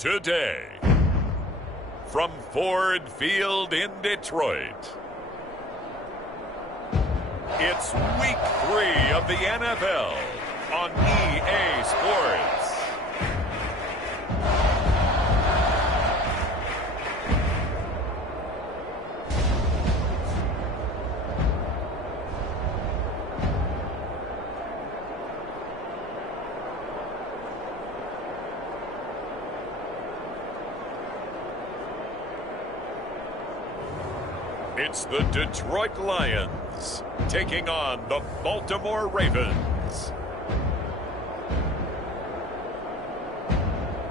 Today, from Ford Field in Detroit, it's Week 3 of the NFL on EA Sports. It's the Detroit Lions taking on the Baltimore Ravens.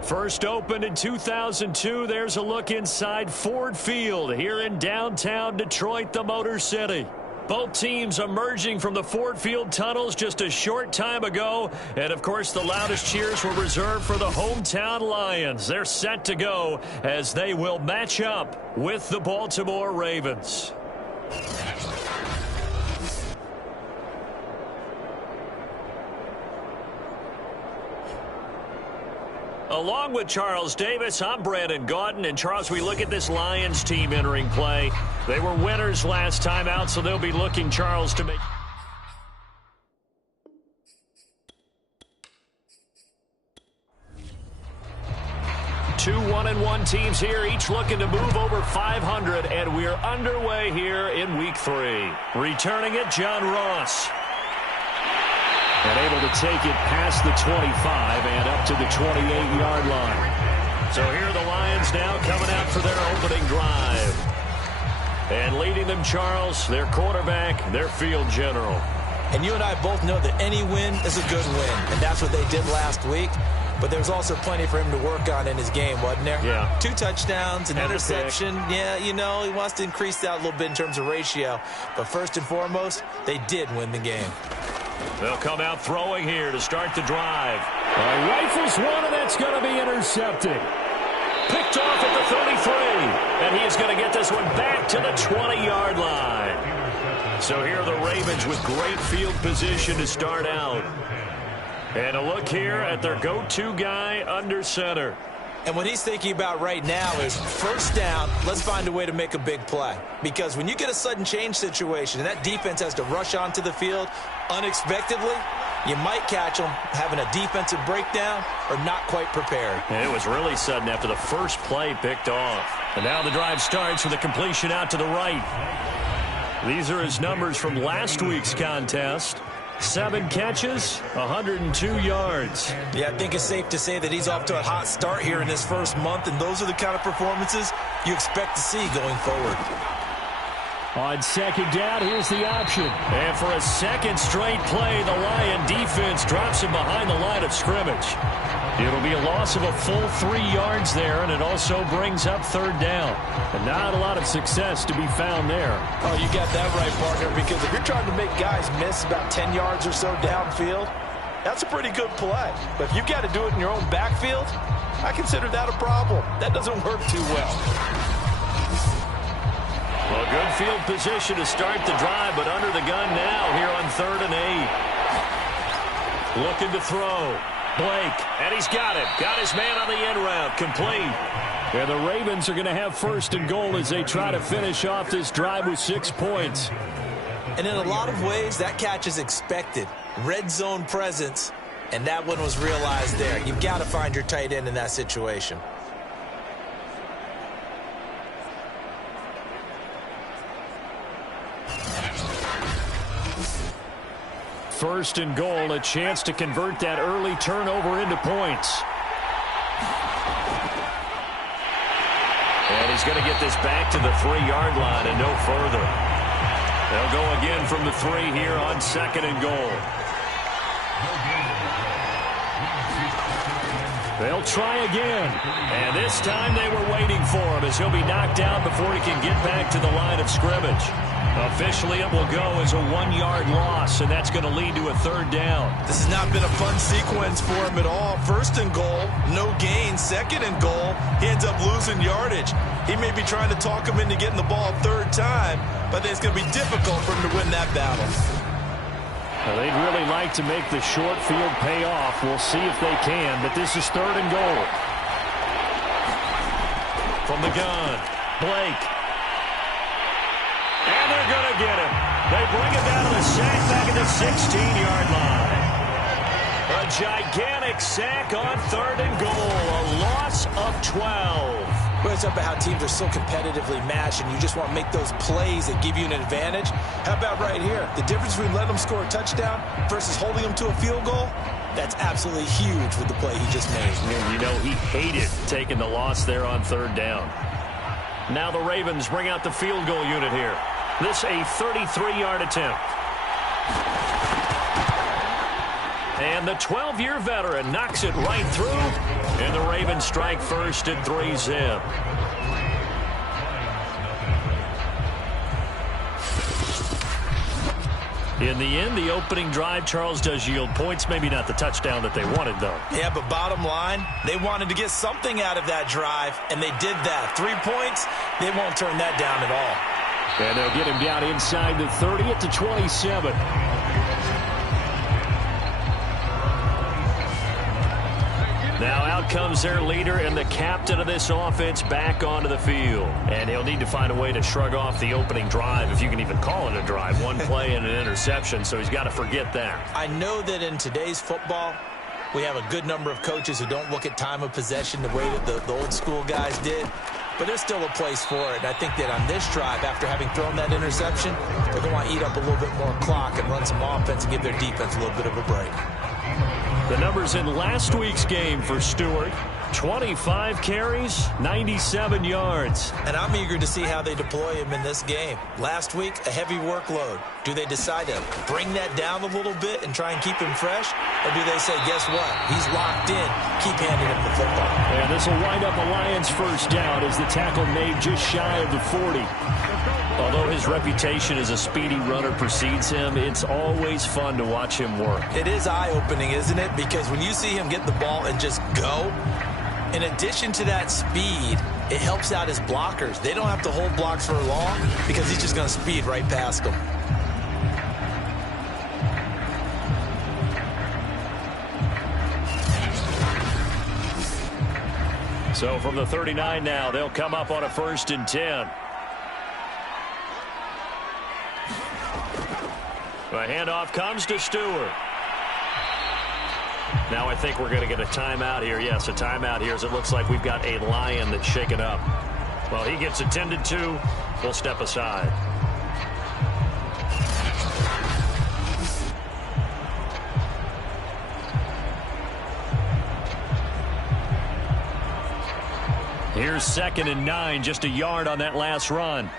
First opened in 2002, there's a look inside Ford Field here in downtown Detroit, the Motor City. Both teams emerging from the Ford Field tunnels just a short time ago. And, of course, the loudest cheers were reserved for the hometown Lions. They're set to go as they will match up with the Baltimore Ravens. Along with Charles Davis, I'm Brandon Gaudin. And, Charles, we look at this Lions team entering play. They were winners last time out, so they'll be looking, Charles, to make... Two 1-1 teams here, each looking to move over 500, and we're underway here in Week 3. Returning it, John Ross. And able to take it past the 25 and up to the 28-yard line. So here are the Lions now coming out for their opening drive. And leading them, Charles, their quarterback, their field general. And you and I both know that any win is a good win, and that's what they did last week. But there's also plenty for him to work on in his game, wasn't there? Yeah. 2 touchdowns, an interception. Yeah, you know, he wants to increase that a little bit in terms of ratio. But first and foremost, they did win the game. They'll come out throwing here to start the drive. Rifles one, and that's going to be intercepted. Picked off at the 33. And he is going to get this one back to the 20-yard line. So here are the Ravens with great field position to start out. And a look here at their go-to guy under center. And what he's thinking about right now is first down, let's find a way to make a big play. Because when you get a sudden change situation and that defense has to rush onto the field unexpectedly, you might catch them having a defensive breakdown or not quite prepared. And it was really sudden after the first play picked off. And now the drive starts with a completion out to the right. These are his numbers from last week's contest. 7 catches, 102 yards. Yeah, I think it's safe to say that he's off to a hot start here in his first month, and those are the kind of performances you expect to see going forward. On second down, here's the option. And for a second straight play, the Lion defense drops him behind the line of scrimmage. It'll be a loss of a full 3 yards there, and it also brings up third down. And not a lot of success to be found there. Oh, you got that right, partner, because if you're trying to make guys miss about 10 yards or so downfield, that's a pretty good play. But if you've got to do it in your own backfield, I consider that a problem. That doesn't work too well. Well, good field position to start the drive, but under the gun now here on 3rd and 8. Looking to throw. Blake, and he's got it. Got his man on the end route, complete. And the Ravens are going to have 1st and goal as they try to finish off this drive with 6 points. And in a lot of ways, that catch is expected. Red zone presence, and that one was realized there. You've got to find your tight end in that situation. First and goal, a chance to convert that early turnover into points. And he's going to get this back to the 3-yard line and no further. They'll go again from the 3 here on 2nd and goal. They'll try again. And this time they were waiting for him as he'll be knocked down before he can get back to the line of scrimmage. Officially, it will go as a 1-yard loss, and that's going to lead to a 3rd down. This has not been a fun sequence for him at all. 1st and goal, no gain. 2nd and goal, he ends up losing yardage. He may be trying to talk him into getting the ball 3rd time, but it's going to be difficult for him to win that battle. Well, they'd really like to make the short field pay off. We'll see if they can, but this is 3rd and goal. From the gun, Blake. And they're going to get him. They bring it down to the sack back at the 16-yard line. A gigantic sack on 3rd and goal. A loss of 12. Well, it's about how teams are so competitively matched, and you just want to make those plays that give you an advantage. How about right here? The difference between letting them score a touchdown versus holding them to a field goal, that's absolutely huge with the play he just made. And you know, he hated taking the loss there on 3rd down. Now the Ravens bring out the field goal unit here. This a 33-yard attempt. And the 12-year veteran knocks it right through. And the Ravens strike first at 3-zip. In the end, the opening drive, Charles, does yield points. Maybe not the touchdown that they wanted, though. Yeah, but bottom line, they wanted to get something out of that drive, and they did that. 3 points, they won't turn that down at all. And they'll get him down inside the 30 at the 27. Now out comes their leader and the captain of this offense back onto the field. And he'll need to find a way to shrug off the opening drive, if you can even call it a drive. One play and an interception, so he's got to forget that. I know that in today's football, we have a good number of coaches who don't look at time of possession the way that the old school guys did. But there's still a place for it. And I think that on this drive, after having thrown that interception, they're going to want to eat up a little bit more clock and run some offense and give their defense a little bit of a break. The numbers in last week's game for Stewart: 25 carries, 97 yards. And I'm eager to see how they deploy him in this game. Last week, a heavy workload. Do they decide to bring that down a little bit and try and keep him fresh? Or do they say, guess what? He's locked in. Keep handing him the football. And this will wind up a Lions first down as the tackle made just shy of the 40. Although his reputation as a speedy runner precedes him, it's always fun to watch him work. It is eye-opening, isn't it? Because when you see him get the ball and just go, in addition to that speed, it helps out his blockers. They don't have to hold blocks for long because he's just going to speed right past them. So from the 39 now, they'll come up on a 1st and 10. The handoff comes to Stewart. Now I think we're going to get a timeout here. Yes, a timeout here as it looks like we've got a Lion that's shaken up. Well, he gets attended to. We'll step aside. Here's 2nd and 9, just a yard on that last run.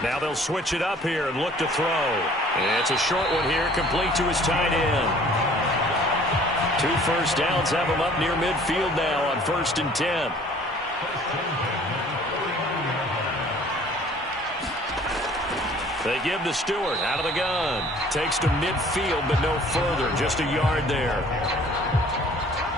Now they'll switch it up here and look to throw. And it's a short one here, complete to his tight end. 2 first downs have him up near midfield now on 1st and 10. They give to Stewart out of the gun. Takes to midfield, but no further. Just a yard there.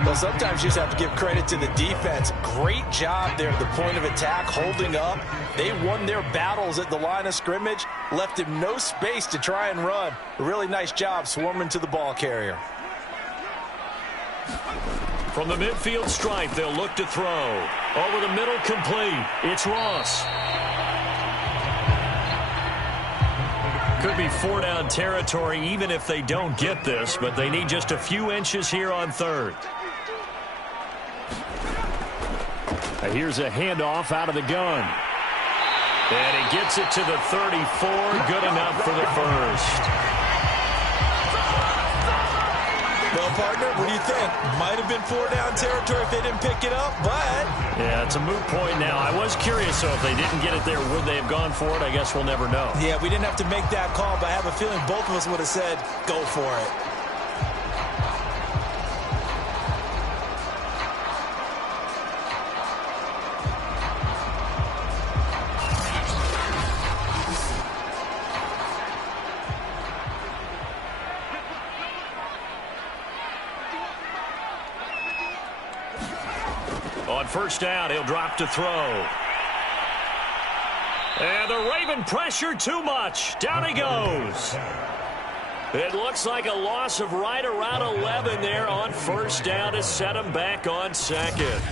Well, sometimes you just have to give credit to the defense. Great job there at the point of attack, holding up. They won their battles at the line of scrimmage, left him no space to try and run. A really nice job swarming to the ball carrier. From the midfield stripe, they'll look to throw. Over the middle, complete. It's Ross. Could be 4-down territory even if they don't get this, but they need just a few inches here on 3rd. Here's a handoff out of the gun. And he gets it to the 34. Good enough for the first. Well, partner, what do you think? Might have been 4-down territory if they didn't pick it up, but... Yeah, it's a moot point now. I was curious, so if they didn't get it there, would they have gone for it? I guess we'll never know. Yeah, we didn't have to make that call, but I have a feeling both of us would have said, go for it. On 1st down, he'll drop to throw. And the Raven pressure too much. Down he goes. It looks like a loss of right around 11 there on first down to set him back on second.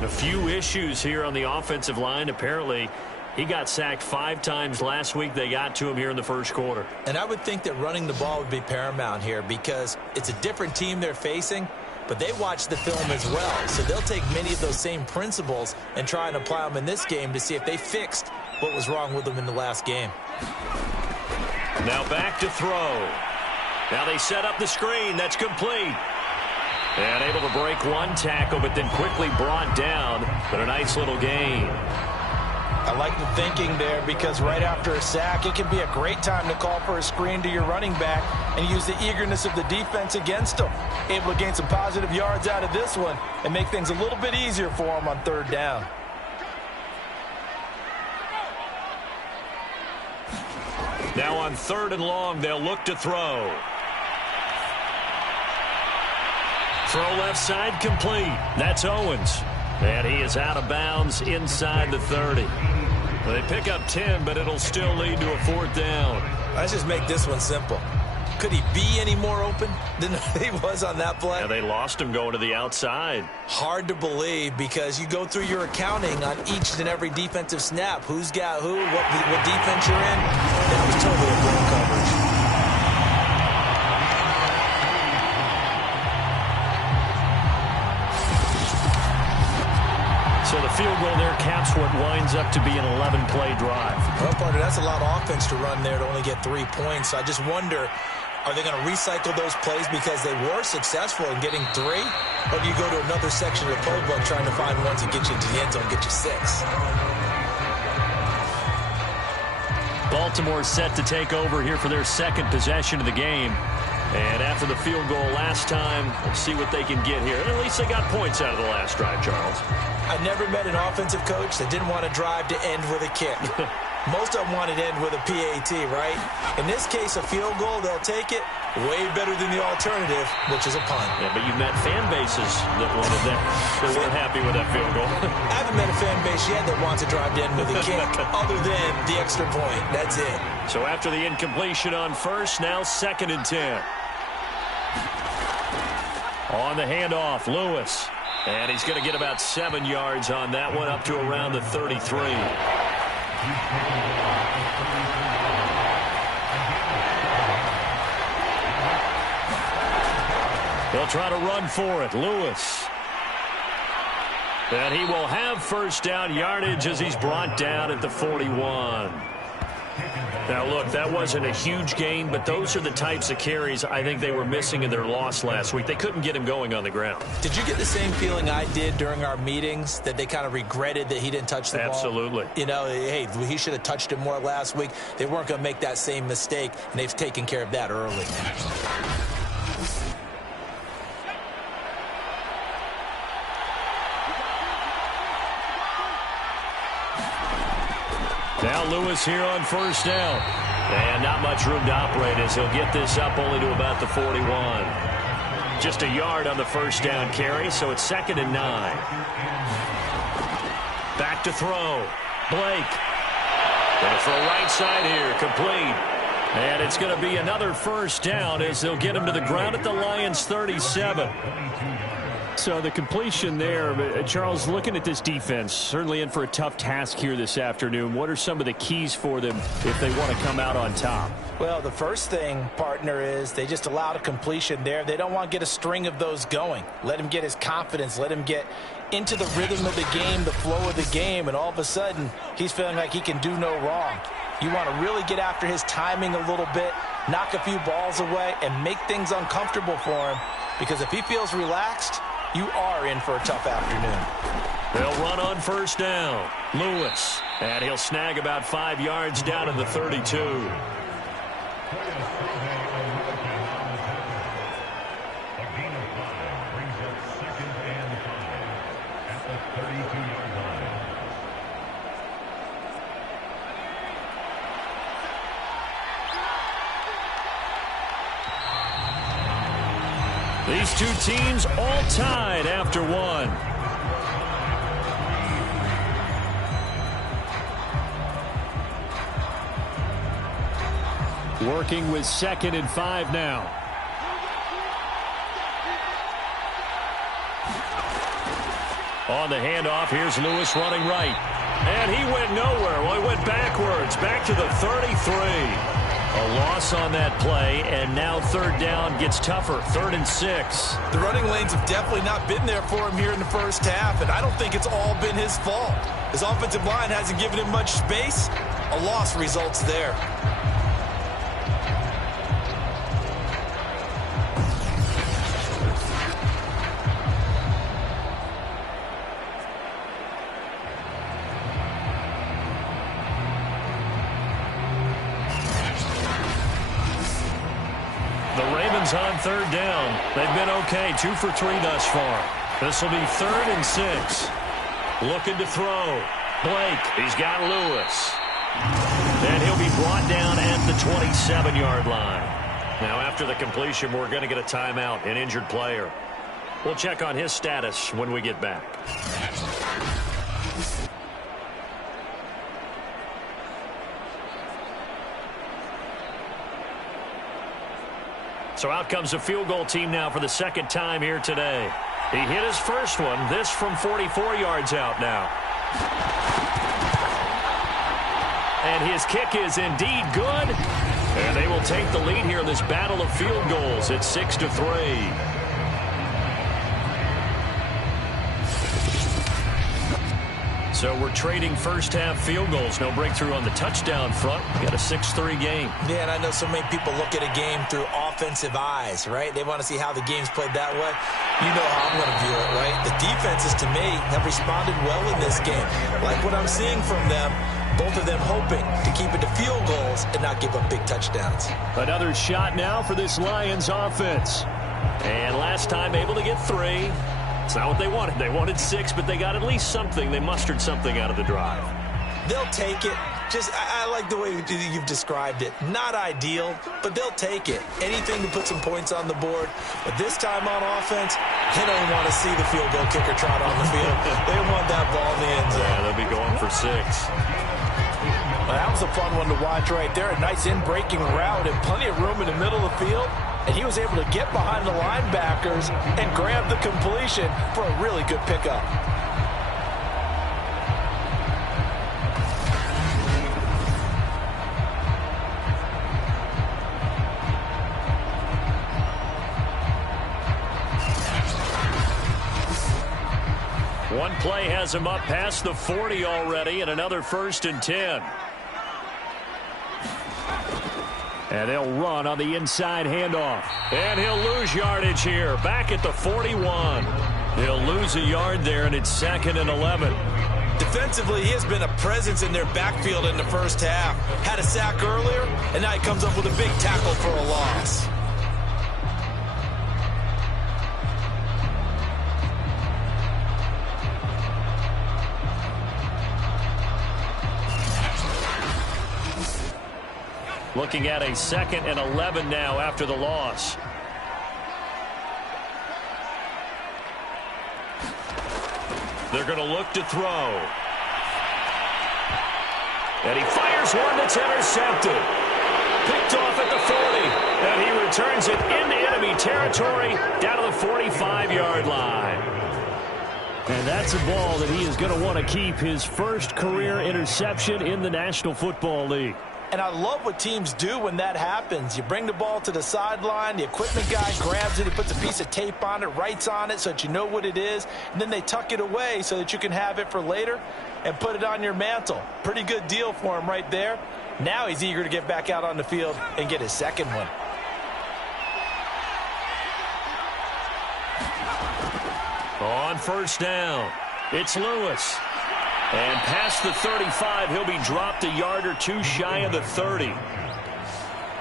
A few issues here on the offensive line. Apparently, he got sacked 5 times last week. They got to him here in the first quarter. And I would think that running the ball would be paramount here because it's a different team they're facing, but they watch the film as well. So they'll take many of those same principles and try and apply them in this game to see if they fixed what was wrong with them in the last game. Now back to throw. Now they set up the screen. That's complete. And able to break one tackle, but then quickly brought down. But a nice little gain. I like the thinking there because right after a sack, it can be a great time to call for a screen to your running back and use the eagerness of the defense against them. Able to gain some positive yards out of this one and make things a little bit easier for them on third down. Now on 3rd and long, they'll look to throw. Throw left side complete. That's Owens. And he is out of bounds inside the 30. Well, they pick up 10, but it'll still lead to a 4th down. Let's just make this one simple. Could he be any more open than he was on that play? Yeah, they lost him going to the outside. Hard to believe because you go through your accounting on each and every defensive snap. Who's got who, what defense you're in. That was totally a blown coverage. So the field goal there caps what winds up to be an 11-play drive. Well, partner, that's a lot of offense to run there to only get 3 points. So I just wonder, are they going to recycle those plays because they were successful in getting 3? Or do you go to another section of the playbook trying to find one to get you into the end zone and get you 6? Baltimore set to take over here for their 2nd possession of the game. And after the field goal last time, let's see what they can get here. And at least they got points out of the last drive, Charles. I never met an offensive coach that didn't want to drive to end with a kick. Most of them wanted to end with a PAT, right? In this case, a field goal, they'll take it. Way better than the alternative, which is a punt. Yeah, but you've met fan bases that wanted that. They weren't happy with that field goal. I haven't met a fan base yet that wants to drive to end with a kick other than the extra point. That's it. So after the incompletion on first, now 2nd and 10. On the handoff, Lewis. And he's going to get about 7 yards on that one, up to around the 33. They'll try to run for it. Lewis. And he will have first down yardage as he's brought down at the 41. Now, look, that wasn't a huge gain, but those are the types of carries I think they were missing in their loss last week. They couldn't get him going on the ground. Did you get the same feeling I did during our meetings, that they kind of regretted that he didn't touch the ball? Absolutely. You know, hey, he should have touched it more last week. They weren't going to make that same mistake, and they've taken care of that early. Now Lewis here on first down. And not much room to operate as he'll get this up only to about the 41. Just a yard on the first down carry, so it's 2nd and 9. Back to throw. Blake. Going to throw right side here, complete. And it's going to be another first down as they'll get him to the ground at the Lions' 37. So the completion there, Charles, looking at this defense, certainly in for a tough task here this afternoon. What are some of the keys for them if they want to come out on top? Well, the first thing, partner, is they just allowed a completion there. They don't want to get a string of those going. Let him get his confidence. Let him get into the rhythm of the game, the flow of the game, and all of a sudden he's feeling like he can do no wrong. You want to really get after his timing a little bit, knock a few balls away, and make things uncomfortable for him, because if he feels relaxed, you are in for a tough afternoon. They'll run on first down. Lewis. And he'll snag about 5 yards down to the 32. These two teams all tied after one. Working with 2nd and 5 now. On the handoff, here's Lewis running right. And he went nowhere. Well, he went backwards, back to the 33. A loss on that play, and now 3rd down gets tougher, 3rd and 6. The running lanes have definitely not been there for him here in the first half, and I don't think it's all been his fault. His offensive line hasn't given him much space. A loss results there. On 3rd down. They've been okay. 2 for 3 thus far. This will be 3rd and 6. Looking to throw. Blake. He's got Lewis. And he'll be brought down at the 27-yard line. Now, after the completion, we're going to get a timeout, an injured player. We'll check on his status when we get back. So out comes the field goal team now for the 2nd time here today. He hit his first one, this from 44 yards out now. And his kick is indeed good. And they will take the lead here in this battle of field goals at 6-3. So we're trading first half field goals. No breakthrough on the touchdown front. We got a 6-3 game. Yeah, and I know so many people look at a game through offensive eyes, right? They want to see how the game's played that way. You know how I'm going to view it, right? The defenses, to me, have responded well in this game. Like what I'm seeing from them, both of them hoping to keep it to field goals and not give up big touchdowns. Another shot now for this Lions offense. And last time able to get 3. It's not what they wanted. They wanted 6, but they got at least something. They mustered something out of the drive. They'll take it. I like the way you've described it. Not ideal, but they'll take it. Anything to put some points on the board. But this time on offense, they don't want to see the field goal kicker trot on the field. They want that ball in the end zone. Yeah, they'll be going for 6. Well, that was a fun one to watch right there. A nice in-breaking route and plenty of room in the middle of the field. And he was able to get behind the linebackers and grab the completion for a really good pickup. One play has him up past the 40 already, and another 1st and 10. And they'll run on the inside handoff. And he'll lose yardage here. Back at the 41. He'll lose a yard there, and it's 2nd and 11. Defensively, he has been a presence in their backfield in the first half. Had a sack earlier, and now he comes up with a big tackle for a loss. Looking at a 2nd and 11 now after the loss. They're going to look to throw. And he fires one that's intercepted. Picked off at the 40. And he returns it into enemy territory down to the 45-yard line. And that's a ball that he is going to want to keep, his first career interception in the National Football League. And I love what teams do when that happens. You bring the ball to the sideline, the equipment guy grabs it, he puts a piece of tape on it, writes on it so that you know what it is, and then they tuck it away so that you can have it for later and put it on your mantle. Pretty good deal for him right there. Now he's eager to get back out on the field and get his second one. On 1st down, it's Lewis. And past the 35, he'll be dropped a yard or 2 shy of the 30.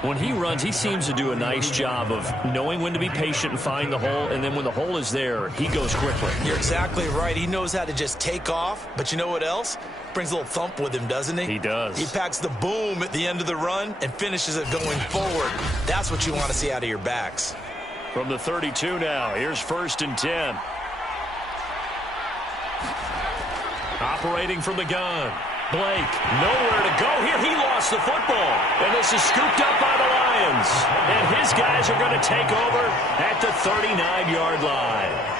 When he runs, he seems to do a nice job of knowing when to be patient and find the hole, and then when the hole is there, he goes quickly. You're exactly right. He knows how to just take off, but you know what else? Brings a little thump with him, doesn't he? He does. He packs the boom at the end of the run and finishes it going forward. That's what you want to see out of your backs. From the 32 now, here's 1st and 10. Operating from the gun. Blake, nowhere to go here. He lost the football. And this is scooped up by the Lions. And his guys are going to take over at the 39-yard line.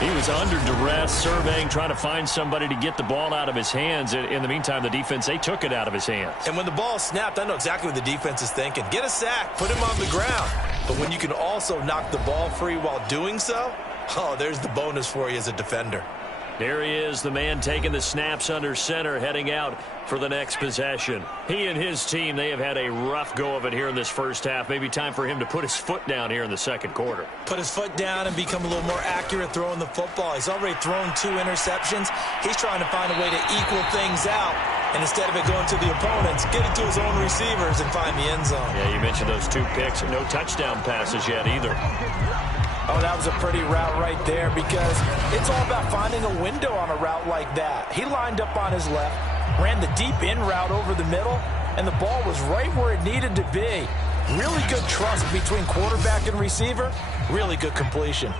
He was under duress, surveying, trying to find somebody to get the ball out of his hands. In the meantime, the defense, they took it out of his hands. And when the ball snapped, I know exactly what the defense is thinking. Get a sack, put him on the ground. But when you can also knock the ball free while doing so, oh, there's the bonus for you as a defender. There he is, the man taking the snaps under center, heading out for the next possession. He and his team, they have had a rough go of it here in this first half. Maybe time for him to put his foot down here in the second quarter. Put his foot down and become a little more accurate throwing the football. He's already thrown 2 interceptions. He's trying to find a way to equal things out. And instead of it going to the opponents, get it to his own receivers and find the end zone. Yeah, you mentioned those 2 picks. No touchdown passes yet either. Oh, that was a pretty route right there because it's all about finding a window on a route like that. He lined up on his left, ran the deep in route over the middle, and the ball was right where it needed to be. Really good trust between quarterback and receiver. Really good completion.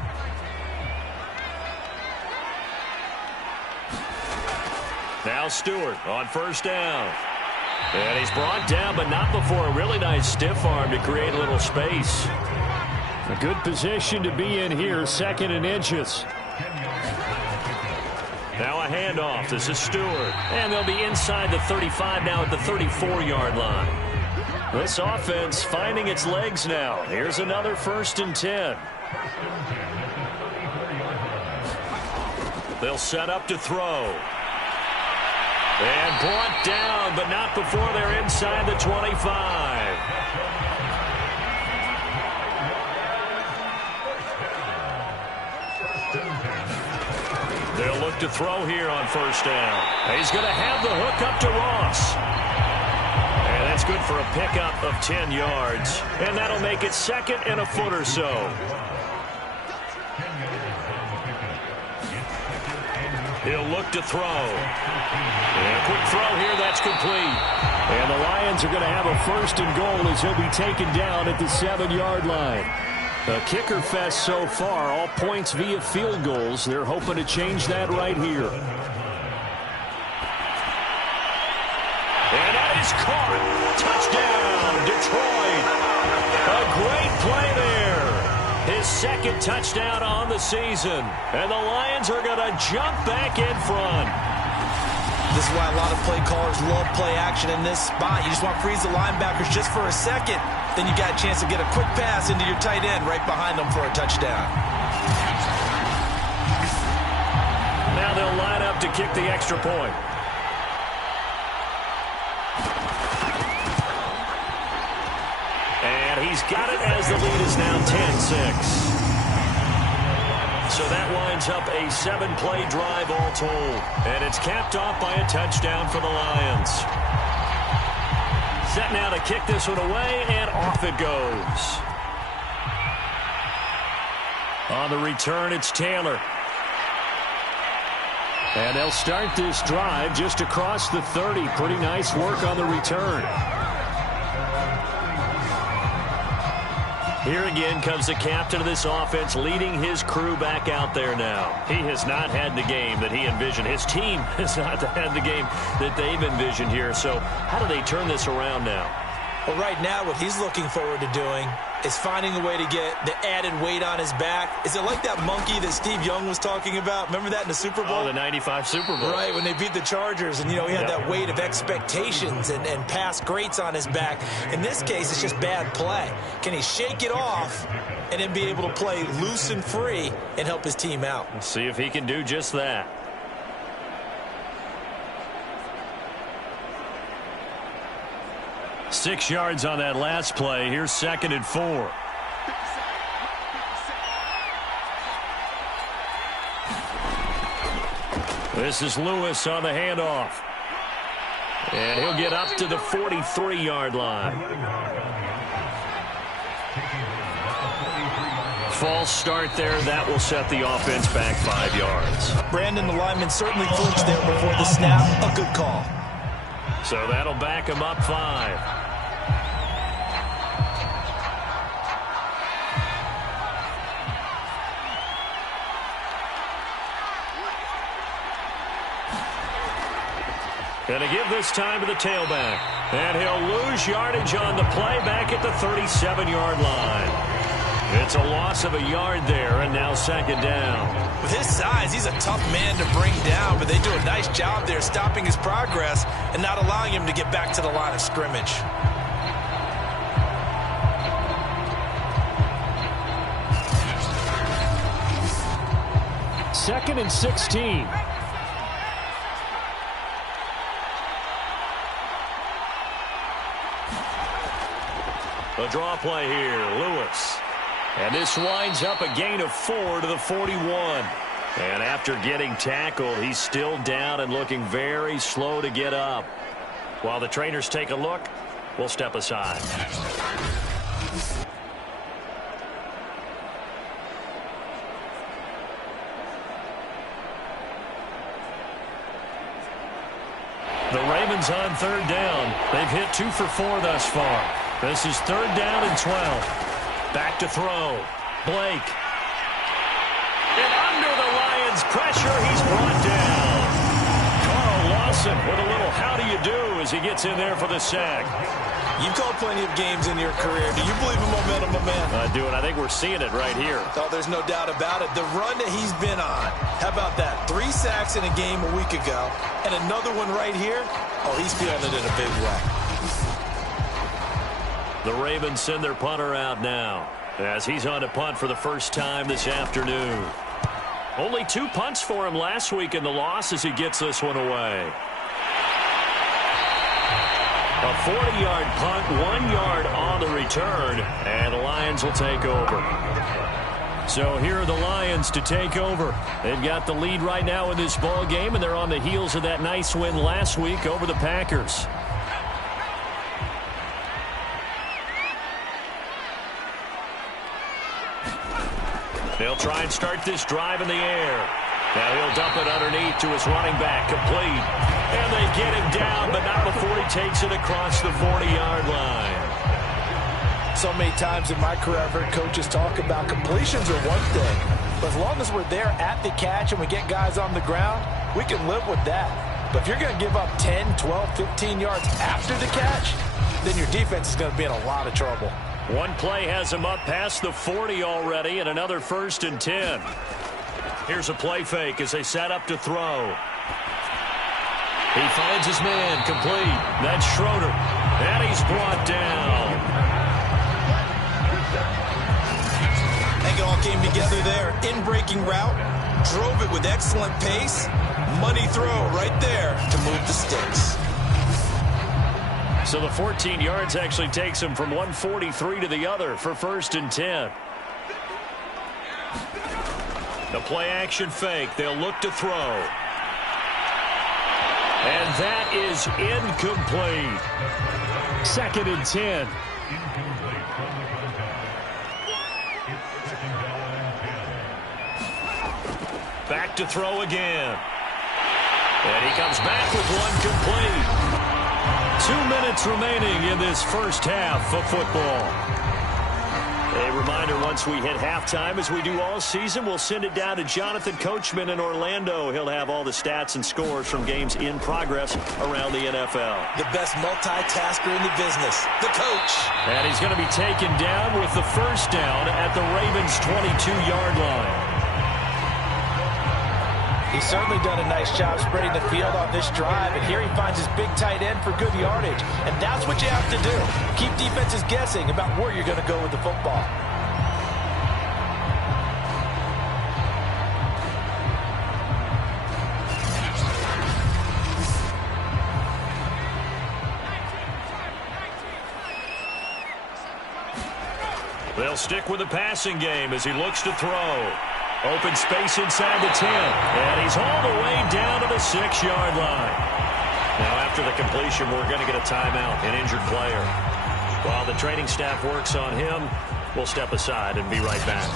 Now Stewart on first down. And he's brought down, but not before a really nice stiff arm to create a little space. A good position to be in here, 2nd and inches. Now a handoff. This is Stewart. And they'll be inside the 35 now at the 34-yard line. This offense finding its legs now. Here's another 1st and 10. They'll set up to throw. And brought down, but not before they're inside the 25. They'll look to throw here on first down. He's going to have the hook up to Ross. And that's good for a pickup of 10 yards. And that'll make it 2nd and a foot or so. He'll look to throw. And a quick throw here, that's complete. And the Lions are going to have a 1st and goal as he'll be taken down at the 7-yard line. A kicker fest so far, all points via field goals. They're hoping to change that right here. And that is caught. Touchdown, Detroit. A great play there. His 2nd touchdown on the season. And the Lions are going to jump back in front. This is why a lot of play callers love play action in this spot. You just want to freeze the linebackers just for a second. Then you got a chance to get a quick pass into your tight end right behind them for a touchdown. Now they'll line up to kick the extra point. And he's got it as the lead is now 10-6. So that winds up a 7-play drive all told. And it's capped off by a touchdown for the Lions. Set now to kick this one away, and off it goes. On the return, it's Taylor. And they'll start this drive just across the 30. Pretty nice work on the return. Here again comes the captain of this offense leading his crew back out there now. He has not had the game that he envisioned. His team has not had the game that they've envisioned here. So how do they turn this around now? Well, right now what he's looking forward to doing is finding a way to get the added weight on his back. Is it like that monkey that Steve Young was talking about? Remember that in the Super Bowl? Oh, the 95 Super Bowl. Right, when they beat the Chargers. And, you know, he had that weight of expectations and past greats on his back. In this case, it's just bad play. Can he shake it off and then be able to play loose and free and help his team out? Let's see if he can do just that. Six yards on that last play. Here's 2nd and 4. This is Lewis on the handoff. And he'll get up to the 43-yard line. False start there. That will set the offense back 5 yards. Brandon, the lineman certainly flinched there before the snap. A good call. So that'll back him up 5. Going to give this time to the tailback. And he'll lose yardage on the play back at the 37-yard line. It's a loss of a yard there, and now second down. With his size, he's a tough man to bring down, but they do a nice job there stopping his progress and not allowing him to get back to the line of scrimmage. Second and 16. The draw play here, Lewis. And this winds up a gain of 4 to the 41. And after getting tackled, he's still down and looking very slow to get up. While the trainers take a look, we'll step aside. The Ravens on third down. They've hit 2 for 4 thus far. This is third down and 12. Back to throw. Blake. And under the Lions' pressure, he's brought down. Carl Lawson with a little how do you do as he gets in there for the sack. You've called plenty of games in your career. Do you believe in momentum, my man? I do, and I think we're seeing it right here. Oh, there's no doubt about it. The run that he's been on. How about that? 3 sacks in a game a week ago, and another one right here. Oh, he's feeling it in a big way. The Ravens send their punter out now as he's on to punt for the first time this afternoon. Only 2 punts for him last week in the loss as he gets this one away. A 40-yard punt, 1 yard on the return, and the Lions will take over. So here are the Lions to take over. They've got the lead right now in this ball game, and they're on the heels of that nice win last week over the Packers. They'll try and start this drive in the air. Now he'll dump it underneath to his running back, complete. And they get him down, but not before he takes it across the 40-yard line. So many times in my career, I've heard coaches talk about completions are one thing. But as long as we're there at the catch and we get guys on the ground, we can live with that. But if you're going to give up 10, 12, 15 yards after the catch, then your defense is going to be in a lot of trouble. One play has him up past the 40 already, and another 1st and 10. Here's a play fake as they set up to throw. He finds his man, complete. That's Schroeder. And he's brought down. I think it all came together there. In-breaking route. Drove it with excellent pace. Money throw right there to move the sticks. So the 14 yards actually takes him from 143 to the other for 1st and 10. The play action fake. They'll look to throw. And that is incomplete. 2nd and 10. Back to throw again. And he comes back with one complete. 2 minutes remaining in this first half of football. A reminder, once we hit halftime, as we do all season, we'll send it down to Jonathan Coachman in Orlando. He'll have all the stats and scores from games in progress around the NFL. The best multitasker in the business, the coach. And he's going to be taken down with the first down at the Ravens' 22-yard line. He's certainly done a nice job spreading the field on this drive, and here he finds his big tight end for good yardage. And that's what you have to do. Keep defenses guessing about where you're going to go with the football. They'll stick with the passing game as he looks to throw. Open space inside the 10. And he's all the way down to the 6-yard line. Now, after the completion, we're going to get a timeout, an injured player. While the training staff works on him, we'll step aside and be right back.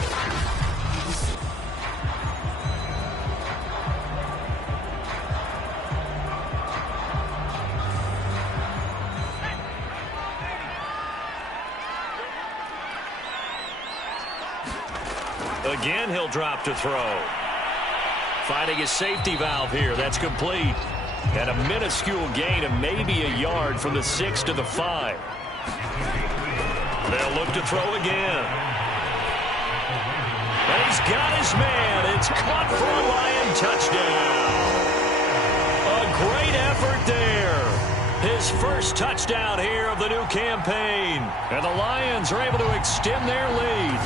Again, he'll drop to throw. Finding his safety valve here. That's complete. And a minuscule gain of maybe a yard from the 6 to the 5. They'll look to throw again. And he's got his man. It's caught for a Lion touchdown. A great effort there. His first touchdown here of the new campaign. And the Lions are able to extend their lead.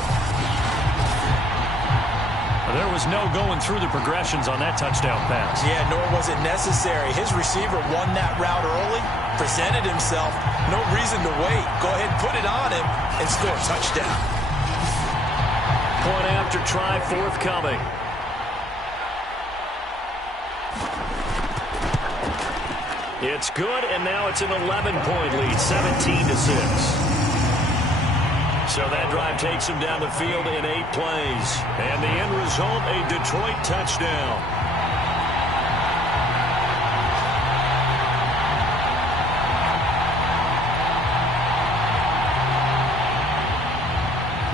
There was no going through the progressions on that touchdown pass. Yeah, nor was it necessary. His receiver won that route early, presented himself. No reason to wait. Go ahead and put it on him and score a touchdown. Point after try forthcoming. It's good, and now it's an 11-point lead, 17-6. So that drive takes him down the field in 8 plays. And the end result, a Detroit touchdown.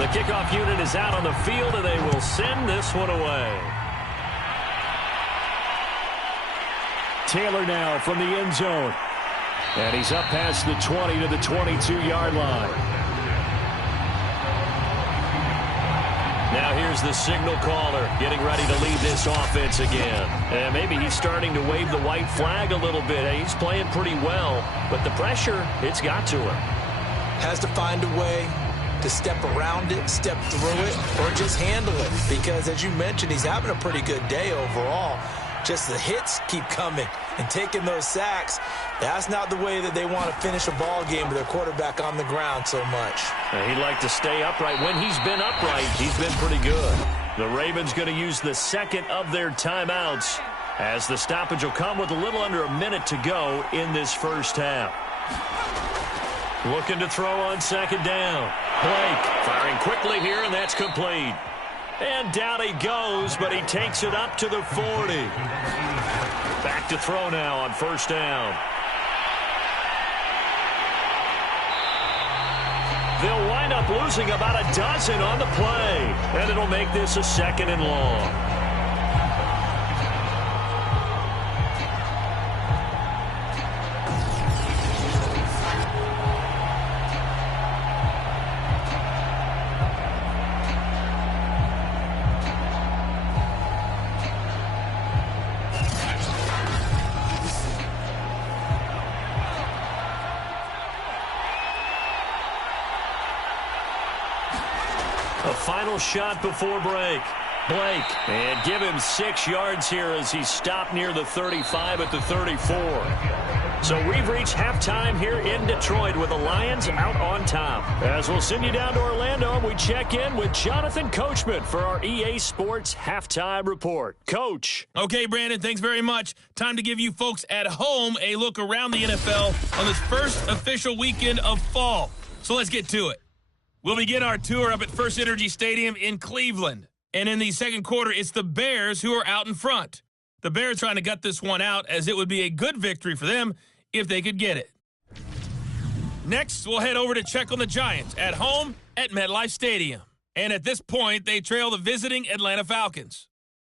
The kickoff unit is out on the field, and they will send this one away. Taylor now from the end zone. And he's up past the 20 to the 22-yard line. Now here's the signal caller getting ready to lead this offense again. And maybe he's starting to wave the white flag a little bit. He's playing pretty well, but the pressure, it's got to him. Has to find a way to step around it, step through it, or just handle it. Because, as you mentioned, he's having a pretty good day overall. Just the hits keep coming and taking those sacks. That's not the way that they want to finish a ball game with their quarterback on the ground so much. He'd like to stay upright. When he's been upright, he's been pretty good. The Ravens going to use the second of their timeouts as the stoppage will come with a little under a minute to go in this first half. Looking to throw on second down. Blake firing quickly here, and that's complete. And down he goes, but he takes it up to the 40. Back to throw now on first down. They'll wind up losing about a dozen on the play, and it'll make this a 2nd and long. A final shot before break. Blake, and give him 6 yards here as he's stopped near the 35 at the 34. So we've reached halftime here in Detroit with the Lions out on top. As we'll send you down to Orlando, we check in with Jonathan Coachman for our EA Sports Halftime Report. Coach. Okay, Brandon, thanks very much. Time to give you folks at home a look around the NFL on this first official weekend of fall. So let's get to it. We'll begin our tour up at First Energy Stadium in Cleveland. And in the second quarter, it's the Bears who are out in front. The Bears trying to gut this one out, as it would be a good victory for them if they could get it. Next, we'll head over to check on the Giants at home at MetLife Stadium. And at this point, they trail the visiting Atlanta Falcons.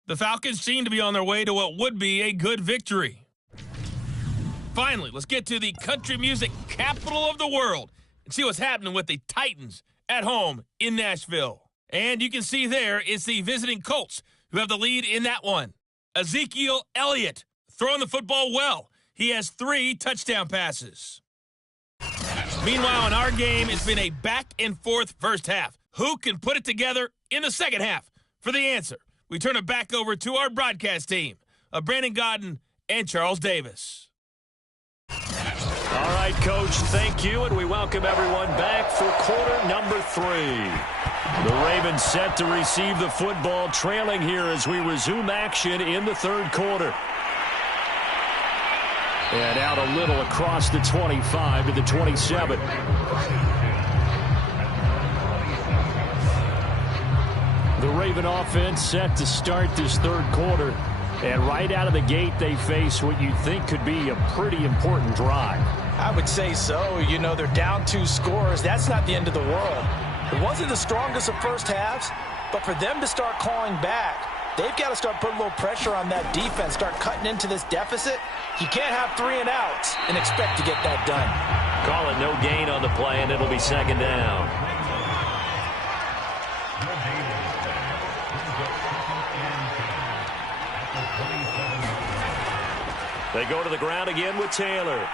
The Falcons seem to be on their way to what would be a good victory. Finally, let's get to the country music capital of the world and see what's happening with the Titans at home in Nashville. And you can see there it's the visiting Colts who have the lead in that one. Ezekiel Elliott throwing the football well. He has 3 touchdown passes. Meanwhile, in our game, it's been a back-and-forth first half. Who can put it together in the second half? For the answer, we turn it back over to our broadcast team of Brandon Godden and Charles Davis. All right, Coach, thank you, and we welcome everyone back for quarter number 3. The Ravens set to receive the football, trailing here as we resume action in the third quarter. And out a little across the 25 to the 27. The Raven offense set to start this third quarter. And right out of the gate, they face what you think could be a pretty important drive. I would say so. You know, they're down 2 scores. That's not the end of the world. It wasn't the strongest of first halves, but for them to start clawing back, they've got to start putting a little pressure on that defense, start cutting into this deficit. You can't have 3 and outs and expect to get that done. Call it no gain on the play, and it'll be second down. They go to the ground again with Taylor.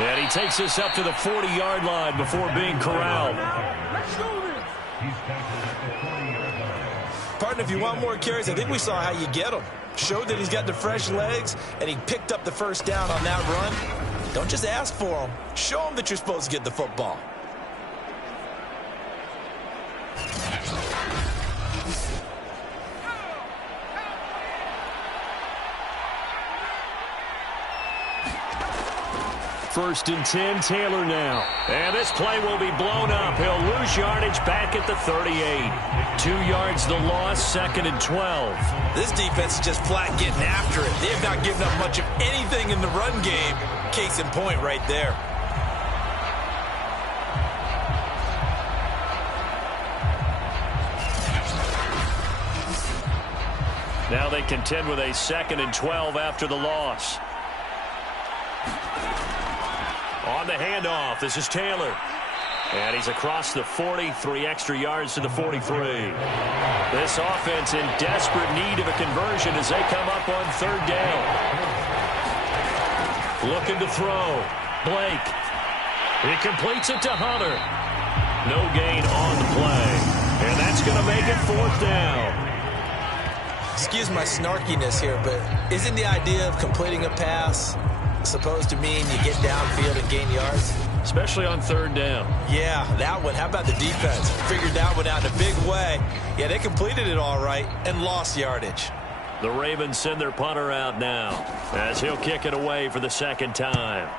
And he takes this up to the 40-yard line before being corralled. Partner, if you want more carries, I think we saw how you get them. Showed that he's got the fresh legs, and he picked up the first down on that run. Don't just ask for them. Show them that you're supposed to get the football. First and 10, Taylor now. And this play will be blown up. He'll lose yardage back at the 38. 2 yards the loss, second and 12. This defense is just flat getting after it. They have not given up much of anything in the run game. Case in point right there. Now they contend with a second and 12 after the loss. On the handoff, this is Taylor. And he's across the 40, 3 extra yards to the 43. This offense in desperate need of a conversion as they come up on third down. Looking to throw. Blake. He completes it to Hunter. No gain on the play. And that's going to make it fourth down. Excuse my snarkiness here, but isn't the idea of completing a pass supposed to mean you get downfield and gain yards? Especially on third down. Yeah, that one. How about the defense? Figured that one out in a big way. Yeah, they completed it all right and lost yardage. The Ravens send their punter out now as he'll kick it away for the second time.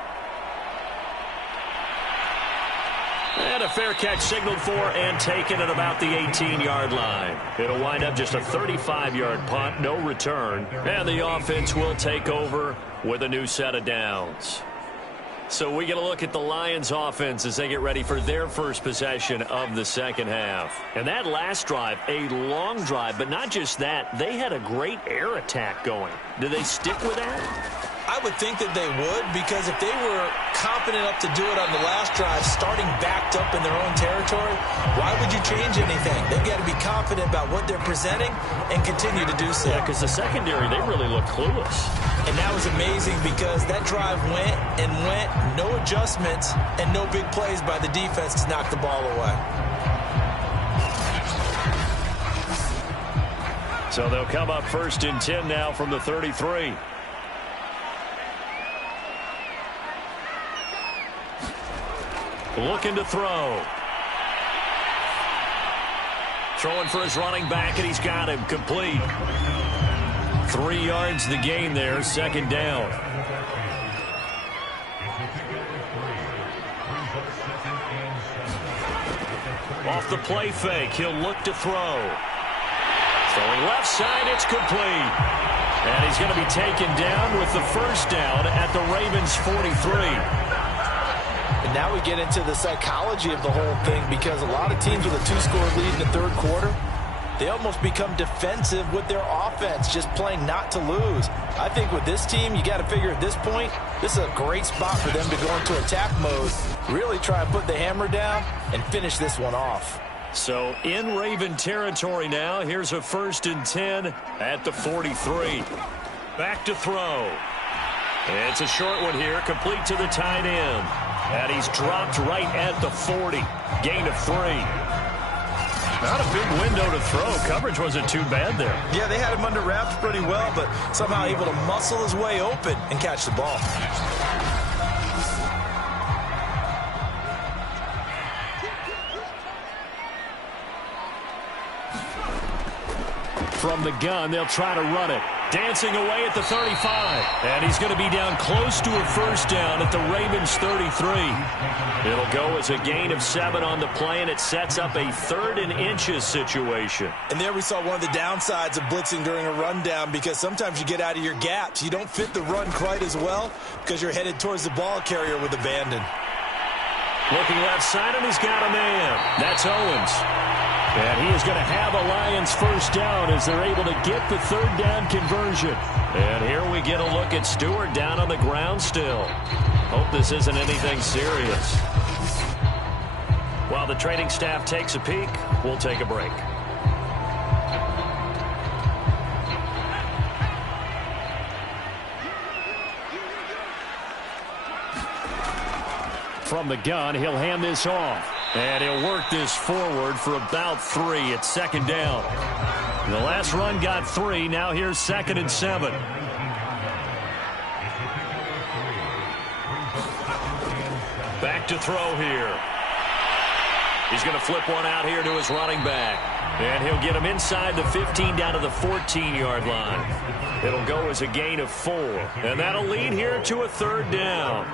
And a fair catch signaled for and taken at about the 18-yard line. It'll wind up just a 35-yard punt, no return. And the offense will take over with a new set of downs. So we get a look at the Lions offense as they get ready for their first possession of the second half. And that last drive, a long drive, but not just that, they had a great air attack going. Do they stick with that? I would think that they would, because if they were confident enough to do it on the last drive, starting backed up in their own territory, why would you change anything? They've got to be confident about what they're presenting and continue to do so. Yeah, because the secondary, they really look clueless. And that was amazing because that drive went and went, no adjustments, and no big plays by the defense to knock the ball away. So they'll come up first and 10 now from the 33. Looking to throw. Throwing for his running back, and he's got him complete. 3 yards the gain there, second down. Off the play fake, he'll look to throw. Throwing left side, it's complete. And he's going to be taken down with the first down at the Ravens' 43. And now we get into the psychology of the whole thing, because a lot of teams with a 2-score lead in the third quarter, they almost become defensive with their offense, just playing not to lose. I think with this team, you got to figure at this point, this is a great spot for them to go into attack mode, really try and put the hammer down and finish this one off. So in Raven territory now, here's a first and 10 at the 43. Back to throw. It's a short one here, complete to the tight end. And he's dropped right at the 40. Gain of 3. Not a big window to throw. Coverage wasn't too bad there. Yeah, they had him under wraps pretty well, but somehow able to muscle his way open and catch the ball. From the gun, they'll try to run it. Dancing away at the 35. And he's going to be down close to a first down at the Ravens' 33. It'll go as a gain of 7 on the play, and it sets up a 3rd and inches situation. And there we saw one of the downsides of blitzing during a rundown, because sometimes you get out of your gaps. You don't fit the run quite as well because you're headed towards the ball carrier with abandon. Looking left side, and he's got a man. That's Owens. And he is going to have a Lions first down as they're able to get the third down conversion. And here we get a look at Stewart down on the ground still. Hope this isn't anything serious. While the training staff takes a peek, we'll take a break. From the gun, he'll hand this off. And he'll work this forward for about 3. It's second down. The last run got 3. Now here's 2nd and 7. Back to throw here. He's going to flip one out here to his running back. And he'll get him inside the 15 down to the 14-yard line. It'll go as a gain of 4. And that'll lead here to a third down.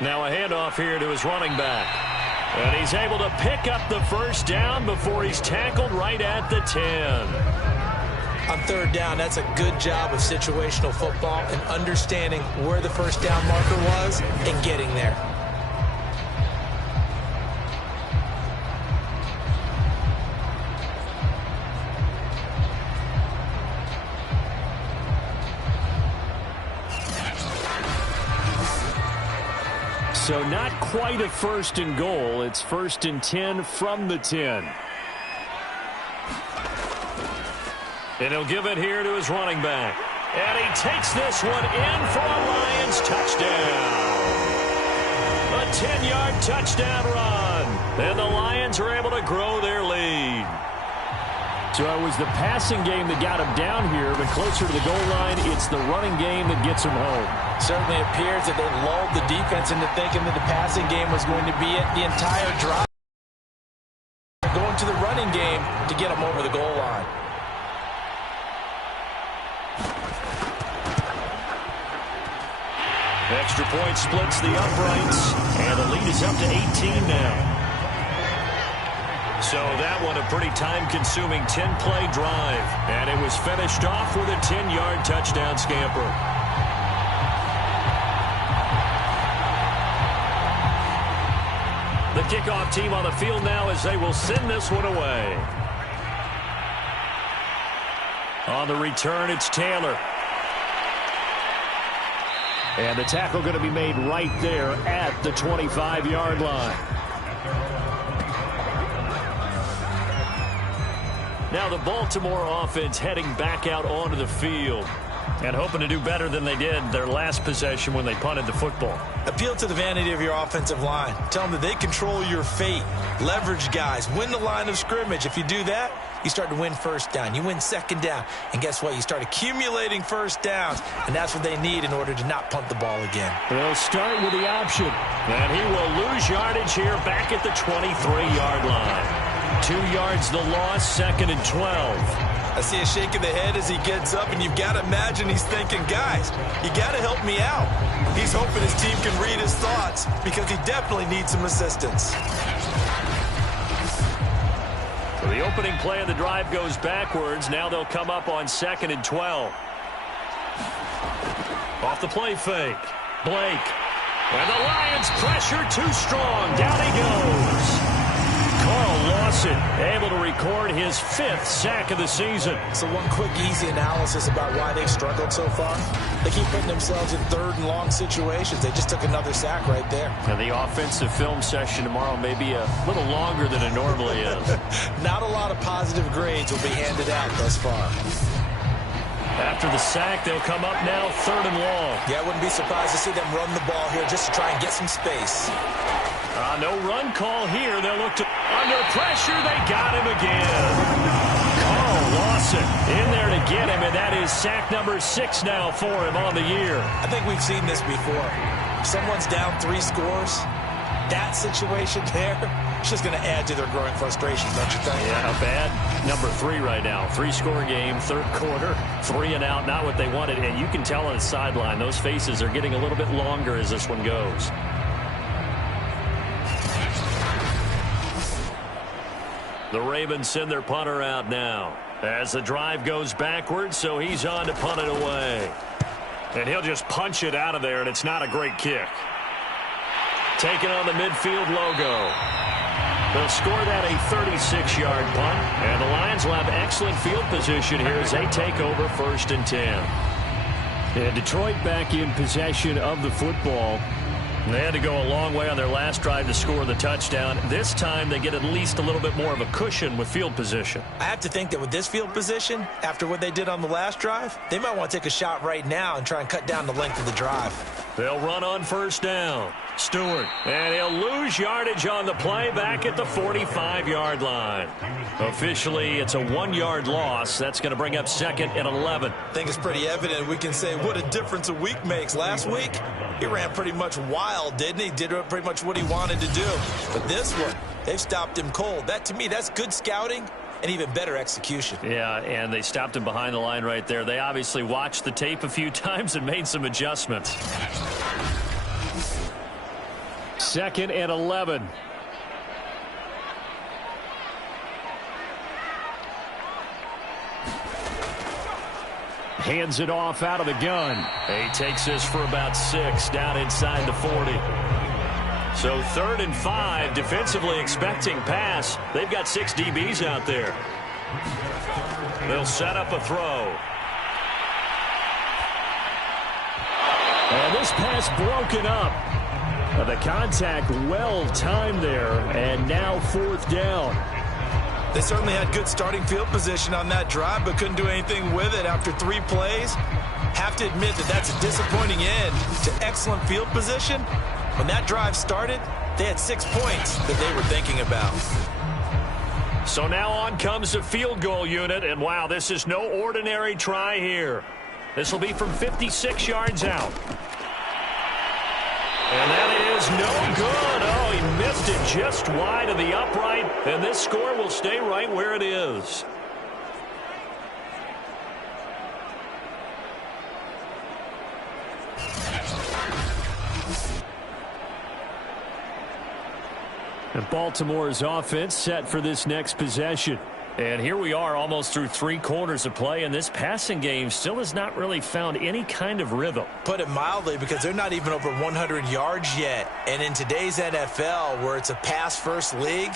Now a handoff here to his running back. And he's able to pick up the first down before he's tackled right at the 10. On third down, that's a good job of situational football and understanding where the first down marker was and getting there. So not quite a first and goal. It's 1st and 10 from the 10. And he'll give it here to his running back. And he takes this one in for a Lions touchdown. A 10-yard touchdown run. And the Lions are able to grow their lead. So it was the passing game that got him down here, but closer to the goal line, it's the running game that gets him home. Certainly appears that they lulled the defense into thinking that the passing game was going to be it the entire drive. Going to the running game to get them over the goal line. Extra point splits the uprights, and the lead is up to 18 now. So that one a pretty time-consuming 10-play drive, and it was finished off with a 10-yard touchdown scamper. The kickoff team on the field now as they will send this one away. On the return, it's Taylor. And the tackle going to be made right there at the 25-yard line. Now the Baltimore offense heading back out onto the field and hoping to do better than they did their last possession when they punted the football. Appeal to the vanity of your offensive line. Tell them that they control your fate. Leverage guys. Win the line of scrimmage. If you do that, you start to win first down. You win second down. And guess what? You start accumulating first downs. And that's what they need in order to not punt the ball again. They'll start with the option. And he will lose yardage here back at the 23-yard line. 2 yards the loss, 2nd and 12. I see a shake of the head as he gets up, and you've got to imagine he's thinking, guys, you got to help me out. He's hoping his team can read his thoughts because he definitely needs some assistance. So the opening play of the drive goes backwards. Now they'll come up on 2nd and 12. Off the play fake. Blake. And the Lions pressure too strong. Down he goes. Carl Lawson able to record his 5th sack of the season. So one quick, easy analysis about why they've struggled so far. They keep putting themselves in 3rd and long situations. They just took another sack right there. And the offensive film session tomorrow may be a little longer than it normally is. Not a lot of positive grades will be handed out thus far. After the sack, they'll come up now 3rd and long. Yeah, I wouldn't be surprised to see them run the ball here just to try and get some space. No run call here. They'll look to under pressure. They got him again. Carl Lawson in there to get him, and that is sack number 6 now for him on the year. I think we've seen this before. If someone's down 3 scores, that situation there, it's just going to add to their growing frustration, don't you think? Yeah, bad number 3 right now. 3-score game, 3rd quarter, 3 and out, not what they wanted. And you can tell on the sideline, those faces are getting a little bit longer as this one goes. The Ravens send their punter out now as the drive goes backwards, so he's on to punt it away. And he'll just punch it out of there, and it's not a great kick. Taking on the midfield logo. They'll score that a 36-yard punt, and the Lions will have excellent field position here as they take over 1st and 10. And Detroit back in possession of the football. They had to go a long way on their last drive to score the touchdown. This time they get at least a little bit more of a cushion with field position. I have to think that with this field position, after what they did on the last drive, they might want to take a shot right now and try and cut down the length of the drive. They'll run on 1st down. Stewart, and he'll lose yardage on the play back at the 45-yard line. Officially, it's a 1-yard loss. That's going to bring up 2nd and 11. I think it's pretty evident. We can say what a difference a week makes. Last week, he ran pretty much wild, didn't he? Did pretty much what he wanted to do. But this one, they've stopped him cold. That, to me, that's good scouting and even better execution. Yeah, and they stopped him behind the line right there. They obviously watched the tape a few times and made some adjustments. 2nd and 11. Hands it off out of the gun. He takes this for about 6 down inside the 40. So 3rd and 5, defensively expecting pass. They've got 6 DBs out there. They'll set up a throw. And this pass broken up. The contact well timed there, and now 4th down. They certainly had good starting field position on that drive, but couldn't do anything with it after 3 plays. Have to admit that that's a disappointing end to excellent field position. When that drive started, they had 6 points that they were thinking about. So now on comes the field goal unit, and wow, this is no ordinary try here. This will be from 56 yards out. And that is no good. Oh, he missed it just wide of the upright, and this score will stay right where it is. And Baltimore's offense set for this next possession. And here we are almost through 3 quarters of play, and this passing game still has not really found any kind of rhythm. Put it mildly, because they're not even over 100 yards yet. And in today's NFL, where it's a pass-first league,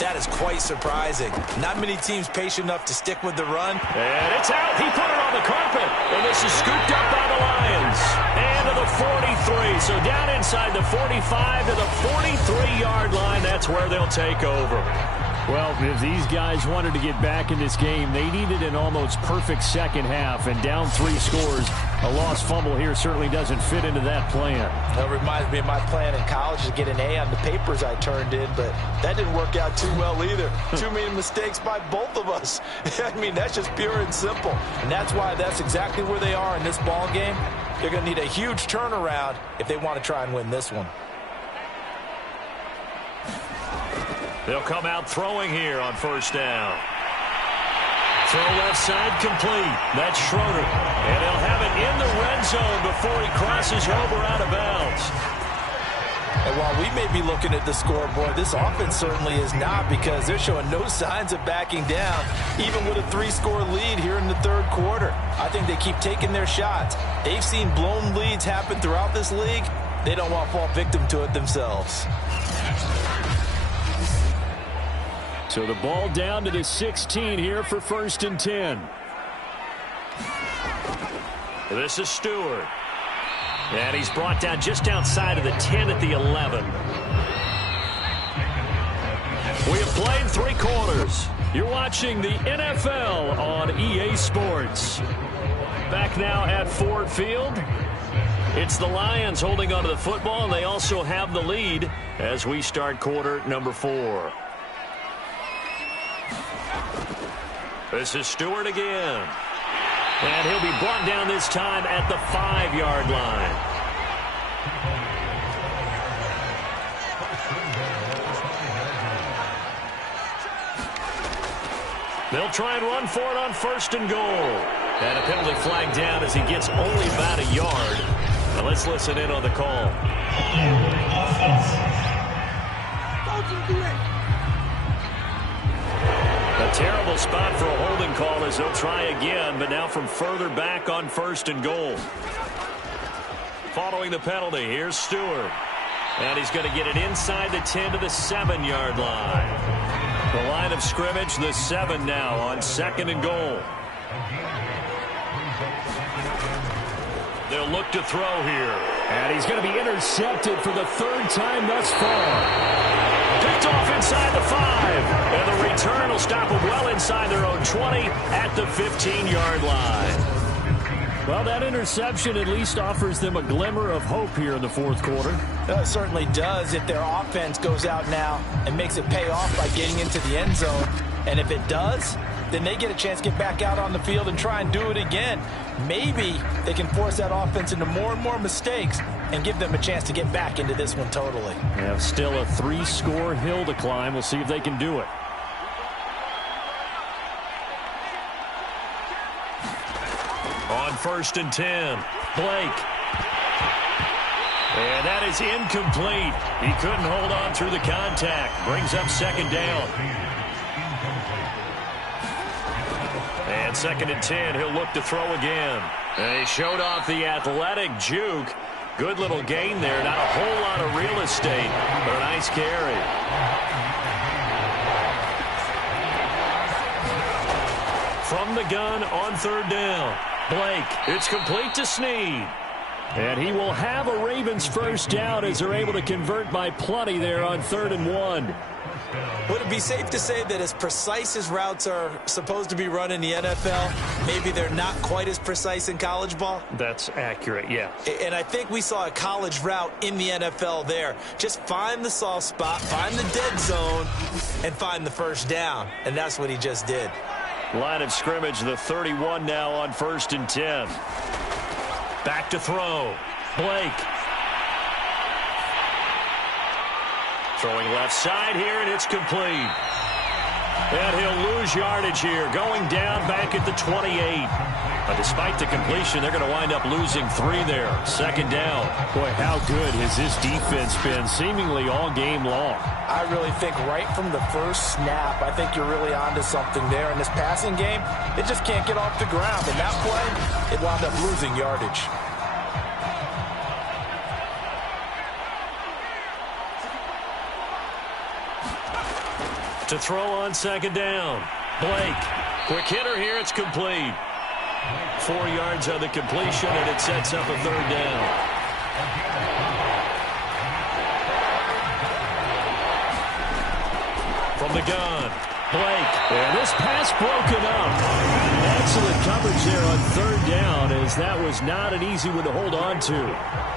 that is quite surprising. Not many teams patient enough to stick with the run. And it's out. He put it on the carpet. And this is scooped up by the Lions. And to the 43. So down inside the 45 to the 43-yard line. That's where they'll take over. Well, if these guys wanted to get back in this game, they needed an almost perfect second half, and down 3 scores. A lost fumble here certainly doesn't fit into that plan. That reminds me of my plan in college to get an A on the papers I turned in, but that didn't work out too well either. Too many mistakes by both of us. I mean, that's just pure and simple. And that's why that's exactly where they are in this ball game. They're going to need a huge turnaround if they want to try and win this one. They'll come out throwing here on 1st down. Throw left side complete. That's Schroeder. And they'll have it in the red zone before he crosses over out of bounds. And while we may be looking at the scoreboard, this offense certainly is not, because they're showing no signs of backing down, even with a 3-score lead here in the 3rd quarter. I think they keep taking their shots. They've seen blown leads happen throughout this league. They don't want to fall victim to it themselves. So the ball down to the 16 here for 1st and 10. This is Stewart. And he's brought down just outside of the 10 at the 11. We have played 3 quarters. You're watching the NFL on EA Sports. Back now at Ford Field. It's the Lions holding onto the football, and they also have the lead as we start quarter number 4. This is Stewart again. And he'll be brought down this time at the 5-yard line. They'll try and run for it on 1st and goal. And a penalty flag down as he gets only about a yard. Now let's listen in on the call. A terrible spot for a holding call as they'll try again, but now from further back on 1st and goal. Following the penalty, here's Stewart. And he's going to get it inside the 10 to the 7-yard line. The line of scrimmage, the 7 now on 2nd and goal. They'll look to throw here. And he's going to be intercepted for the 3rd time thus far. Picked off inside the 5. And the return will stop them well inside their own 20 at the 15-yard line. Well, that interception at least offers them a glimmer of hope here in the 4th quarter. It certainly does if their offense goes out now and makes it pay off by getting into the end zone. And if it does, then they get a chance to get back out on the field and try and do it again. Maybe they can force that offense into more and more mistakes and give them a chance to get back into this one totally. They have still a 3-score hill to climb. We'll see if they can do it. On 1st and 10, Blake. And that is incomplete. He couldn't hold on through the contact. Brings up 2nd down. And 2nd and 10, he'll look to throw again. And he showed off the athletic juke. Good little gain there. Not a whole lot of real estate, but a nice carry. From the gun on 3rd down. Blake, it's complete to Snead. And he will have a Ravens first down as they're able to convert by plenty there on 3rd and 1. Would it be safe to say that as precise as routes are supposed to be run in the NFL, maybe they're not quite as precise in college ball? That's accurate, yeah. And I think we saw a college route in the NFL there. Just find the soft spot, find the dead zone, and find the first down. And that's what he just did. Line of scrimmage, the 31 now on 1st and 10. Back to throw. Blake. Throwing left side here, and it's complete. And he'll lose yardage here, going down back at the 28. But despite the completion, they're going to wind up losing 3 there. 2nd down. Boy, how good has this defense been seemingly all game long? I really think right from the first snap, I think you're really onto something there. In this passing game, it just can't get off the ground. And that play, it wound up losing yardage. To throw on 2nd down. Blake. Quick hitter here. It's complete. 4 yards on the completion, and it sets up a 3rd down. From the gun. Blake. And this pass broken up. Excellent coverage there on 3rd down, as that was not an easy one to hold on to.